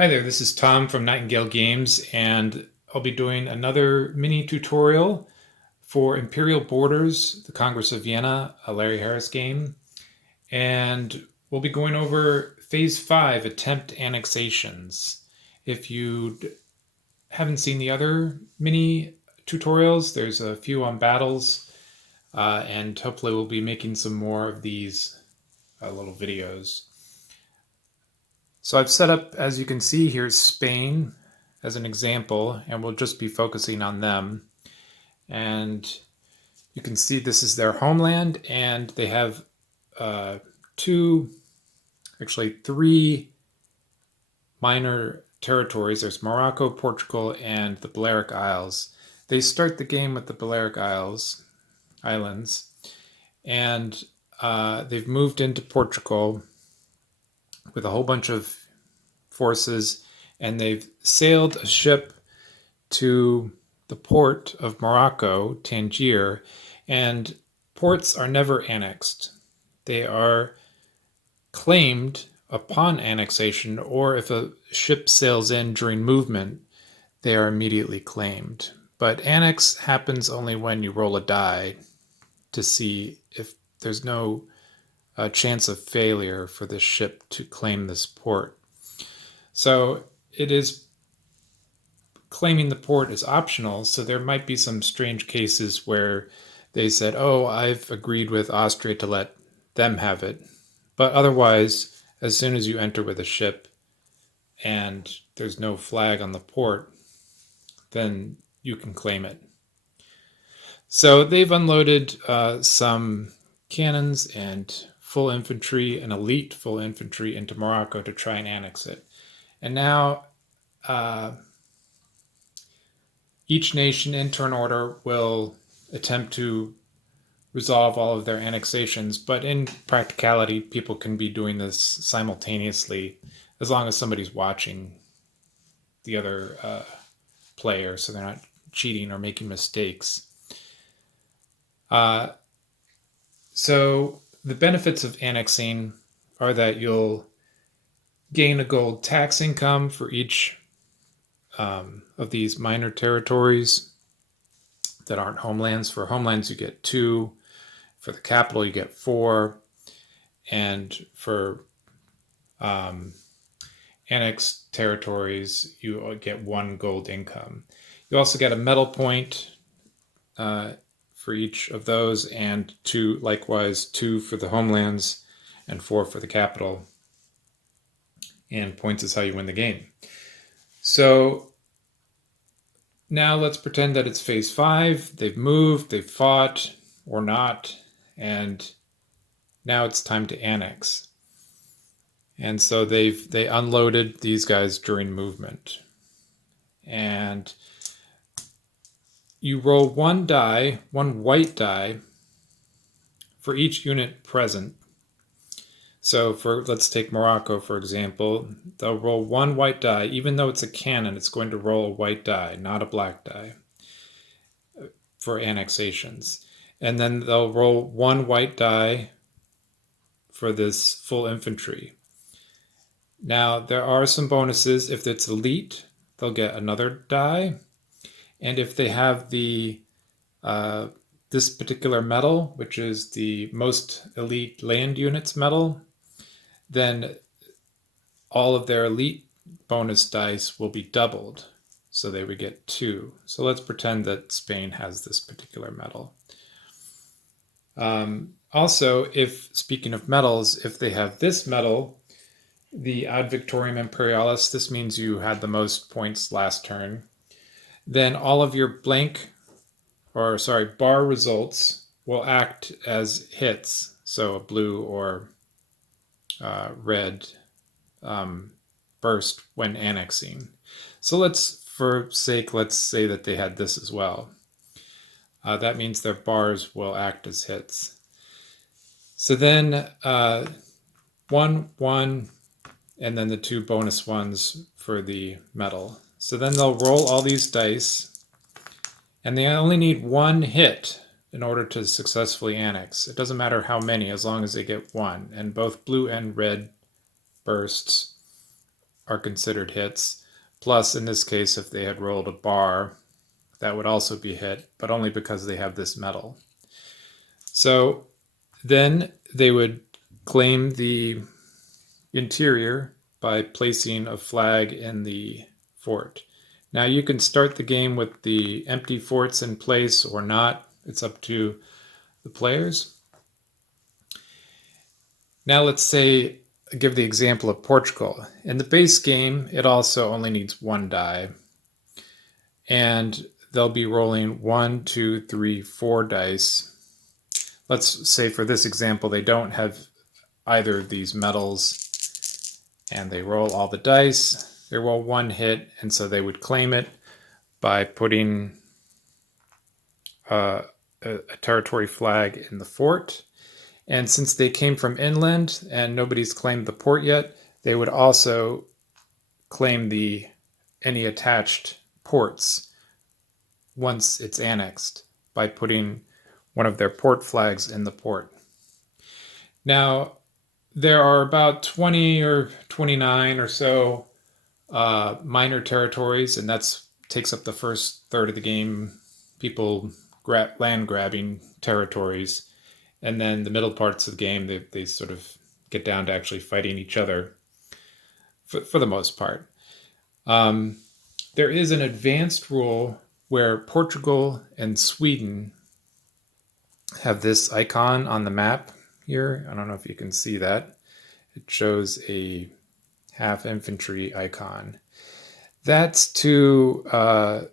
Hi there, this is Tom from Nightingale Games, and I'll be doing another mini tutorial for Imperial Borders, the Congress of Vienna, a Larry Harris game. And we'll be going over Phase 5, Attempt Annexations. If you haven't seen the other mini tutorials, there's a few on battles, and hopefully we'll be making some more of these little videos. So I've set up, as you can see, here's Spain as an example, and we'll just be focusing on them. And you can see this is their homeland, and they have three minor territories. There's Morocco, Portugal, and the Balearic Isles. They start the game with the Balearic Islands, and they've moved into Portugal with a whole bunch of forces, and they've sailed a ship to the port of Morocco, Tangier, and ports are never annexed. They are claimed upon annexation, or if a ship sails in during movement, they are immediately claimed. But annex happens only when you roll a die to see if there's no chance of failure for this ship to claim this port. So it is claiming the port is optional, so there might be some strange cases where they said, oh, I've agreed with Austria to let them have it. But otherwise, as soon as you enter with a ship and there's no flag on the port, then you can claim it. So they've unloaded some cannons and full infantry and elite full infantry into Morocco to try and annex it. And now each nation in turn order will attempt to resolve all of their annexations, but in practicality, people can be doing this simultaneously as long as somebody's watching the other player, so they're not cheating or making mistakes. So the benefits of annexing are that you'll gain a gold tax income for each of these minor territories that aren't homelands. For homelands, you get 2. For the capital, you get 4. And for annexed territories, you get 1 gold income. You also get a medal point for each of those, and 2, likewise, 2 for the homelands and 4 for the capital. And points is how you win the game. So now let's pretend that it's phase 5. They've moved, they've fought, or not, and now it's time to annex. And so they unloaded these guys during movement. And you roll 1 die, 1 white die, for each unit present. So let's take Morocco, for example. They'll roll 1 white die. Even though it's a cannon, it's going to roll a white die, not a black die, for annexations. And then they'll roll 1 white die for this full infantry. Now, there are some bonuses. If it's elite, they'll get another die. And if they have the this particular medal, which is the most elite land units medal, then all of their elite bonus dice will be doubled. So they would get 2. So let's pretend that Spain has this particular medal. Also, speaking of medals, if they have this medal, the Ad Victoriam Imperialis, this means you had the most points last turn, then all of your bar results will act as hits. So a blue or red burst when annexing. So let's say that they had this as well. That means their bars will act as hits. So then 1, 1, and then the 2 bonus ones for the medal. So then they'll roll all these dice, and they only need 1 hit in order to successfully annex. It doesn't matter how many, as long as they get 1. And both blue and red bursts are considered hits. Plus, in this case, if they had rolled a bar, that would also be hit, but only because they have this medal. So then they would claim the interior by placing a flag in the fort. Now you can start the game with the empty forts in place or not. It's up to the players. Now let's say, give the example of Portugal. In the base game, it also only needs one die. And they'll be rolling 1, 2, 3, 4 dice. Let's say for this example, they don't have either of these medals, and they roll all the dice. They roll one hit, and so they would claim it by putting a territory flag in the fort. And since they came from inland and nobody's claimed the port yet, they would also claim any attached ports once it's annexed by putting one of their port flags in the port. Now, there are about 20 or 29 or so minor territories, and that takes up the first third of the game. People land grabbing territories. And then the middle parts of the game, they sort of get down to actually fighting each other for the most part. There is an advanced rule where Portugal and Sweden have this icon on the map here. I don't know if you can see that. It shows a half infantry icon. That's to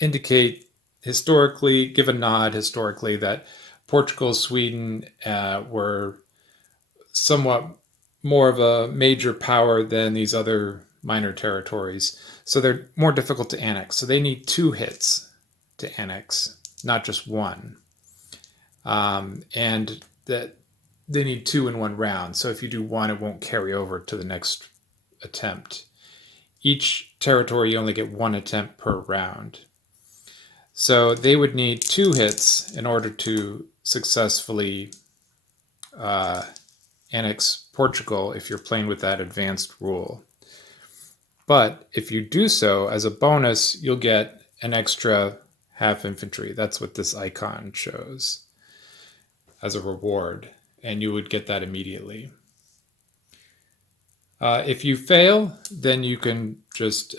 indicate historically, give a nod historically, that Portugal, Sweden were somewhat more of a major power than these other minor territories. So they're more difficult to annex. So they need 2 hits to annex, not just one. And that they need 2 in one round. So if you do 1, it won't carry over to the next attempt. Each territory, you only get 1 attempt per round. So they would need 2 hits in order to successfully annex Portugal if you're playing with that advanced rule. But if you do so, as a bonus, you'll get an extra half infantry. That's what this icon shows as a reward, and you would get that immediately. If you fail, then you can just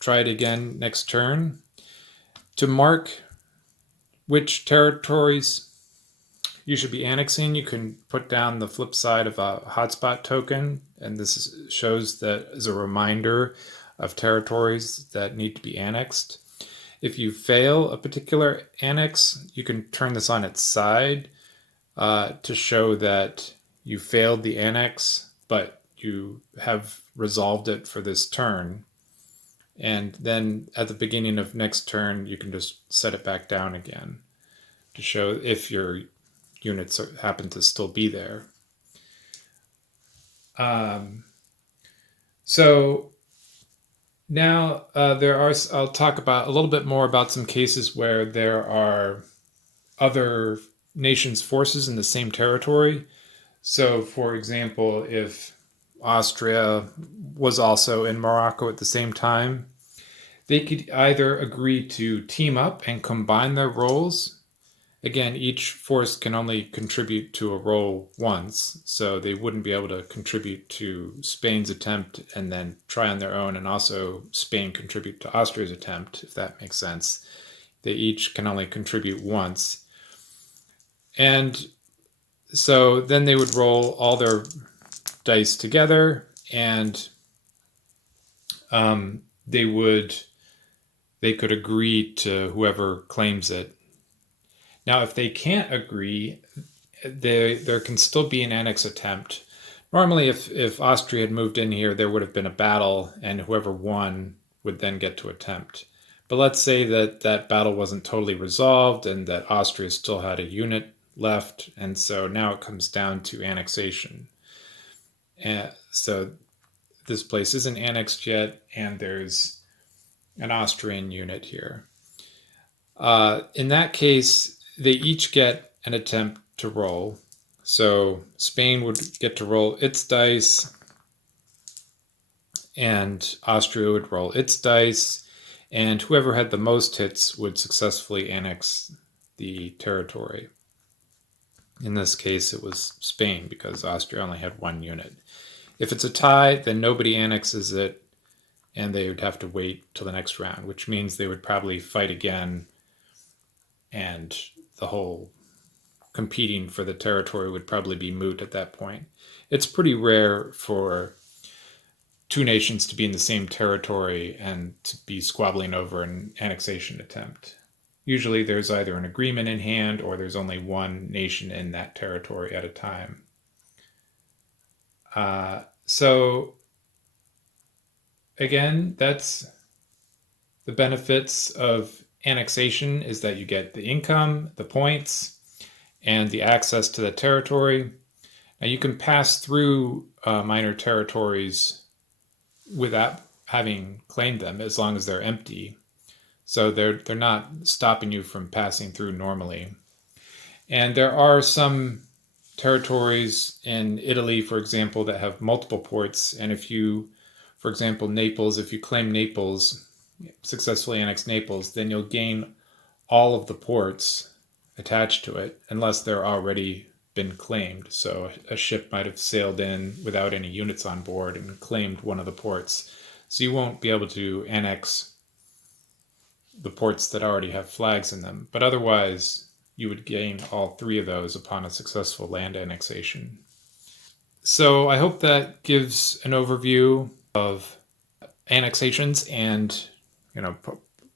try it again next turn. To mark which territories you should be annexing, you can put down the flip side of a hotspot token, and this shows that as a reminder of territories that need to be annexed. If you fail a particular annex, you can turn this on its side to show that you failed the annex, but you have resolved it for this turn. And then at the beginning of next turn, you can just set it back down again to show if your units happen to still be there. So now I'll talk about a little bit more about some cases where there are other nations' forces in the same territory. So, for example, if Austria was also in Morocco at the same time, they could either agree to team up and combine their rolls. Again, each force can only contribute to a roll once, so they wouldn't be able to contribute to Spain's attempt and then try on their own, and also Spain contribute to Austria's attempt, if that makes sense. They each can only contribute once. And so then they would roll all their dice together, and they could agree to whoever claims it. Now, if they can't agree, there can still be an annex attempt. Normally, if Austria had moved in here, there would have been a battle, and whoever won would then get to attempt. But let's say that that battle wasn't totally resolved and that Austria still had a unit left, and so now it comes down to annexation. And so this place isn't annexed yet, and there's an Austrian unit here. In that case, they each get an attempt to roll. So Spain would get to roll its dice, and Austria would roll its dice, and whoever had the most hits would successfully annex the territory. In this case, it was Spain because Austria only had 1 unit. If it's a tie, then nobody annexes it, and they would have to wait till the next round, which means they would probably fight again, and the whole competing for the territory would probably be moot at that point. It's pretty rare for two nations to be in the same territory and to be squabbling over an annexation attempt. Usually there's either an agreement in hand or there's only one nation in that territory at a time. So again, that's the benefits of annexation, is that you get the income, the points, and the access to the territory. Now you can pass through minor territories without having claimed them as long as they're empty. So they're not stopping you from passing through normally. And there are some territories in Italy, for example, that have multiple ports. And if you, for example, Naples, if you claim Naples, successfully annex Naples, then you'll gain all of the ports attached to it, unless they're already been claimed. So a ship might have sailed in without any units on board and claimed one of the ports. So you won't be able to annex the ports that already have flags in them. But otherwise, you would gain all 3 of those upon a successful land annexation. So I hope that gives an overview of annexations. And,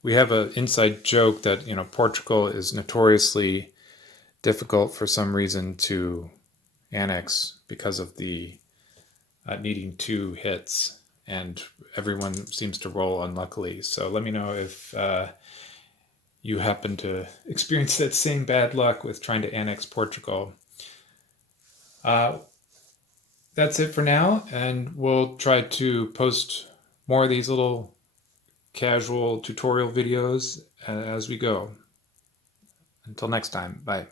we have an inside joke that, Portugal is notoriously difficult for some reason to annex because of the needing 2 hits, and everyone seems to roll unluckily. So let me know if you happen to experience that same bad luck with trying to annex Portugal. That's it for now, and we'll try to post more of these little casual tutorial videos as we go. Until next time, bye.